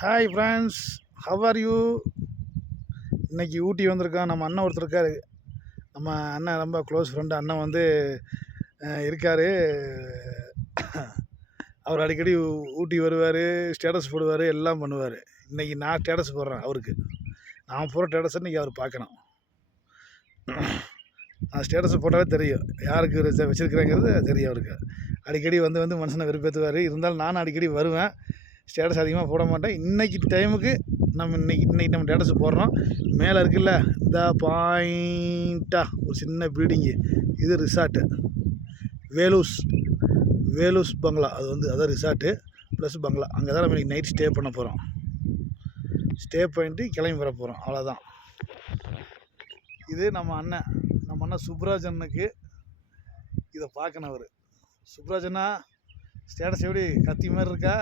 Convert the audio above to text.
Hi friends, how are you? இன்னைக்கு ஊட்டி வந்திருக்கோம். நம்ம அண்ணன் ஒருத்தர் இருக்காரு. நம்ம அண்ணன் ரொம்ப க்ளோஸ் ஃப்ரெண்டு. அண்ணன் வந்து இருக்கார். அவர் அடிக்கடி ஊட்டி வருவார், ஸ்டேட்டஸ் போடுவார், எல்லாம் பண்ணுவார். இன்றைக்கி நான் ஸ்டேட்டஸ் போடுறேன் அவருக்கு. நான் போகிற ஸ்டேட்டஸை இன்றைக்கி அவர் பார்க்கணும். நான் ஸ்டேட்டஸ் போட்டாலே தெரியும் யாருக்கு வச்சுருக்கிறேங்கிறது தெரியும் அவருக்கு. அடிக்கடி வந்து வந்து மனுஷனை வெறுப்பேற்றுவார். இருந்தாலும் நானும் அடிக்கடி வருவேன். ஸ்டேட்டஸ் அதிகமாக போட மாட்டேன். இன்றைக்கி டைமுக்கு நம்ம இன்றைக்கி நம்ம ஸ்டேட்டஸ் போடுறோம். மேலே இருக்குல்ல இந்த பாயிண்ட்டாக ஒரு சின்ன பில்டிங்கு, இது ரிசார்ட்டு வேலூஸ் பங்களா. அது வந்து அதான் ரிசார்ட்டு ப்ளஸ் பங்களா. அங்கே தான் நம்ம இன்றைக்கி நைட் ஸ்டே பண்ண போகிறோம். ஸ்டே பண்ணிட்டு கிளம்பி வர போகிறோம், அவ்வளோதான். இது நம்ம அண்ணன் சுப்ராஜனுக்கு இதை பார்க்கணும். அவர் சுப்ராஜனா ஸ்டேட்டஸ் எப்படி கத்தி மாதிரி இருக்கா?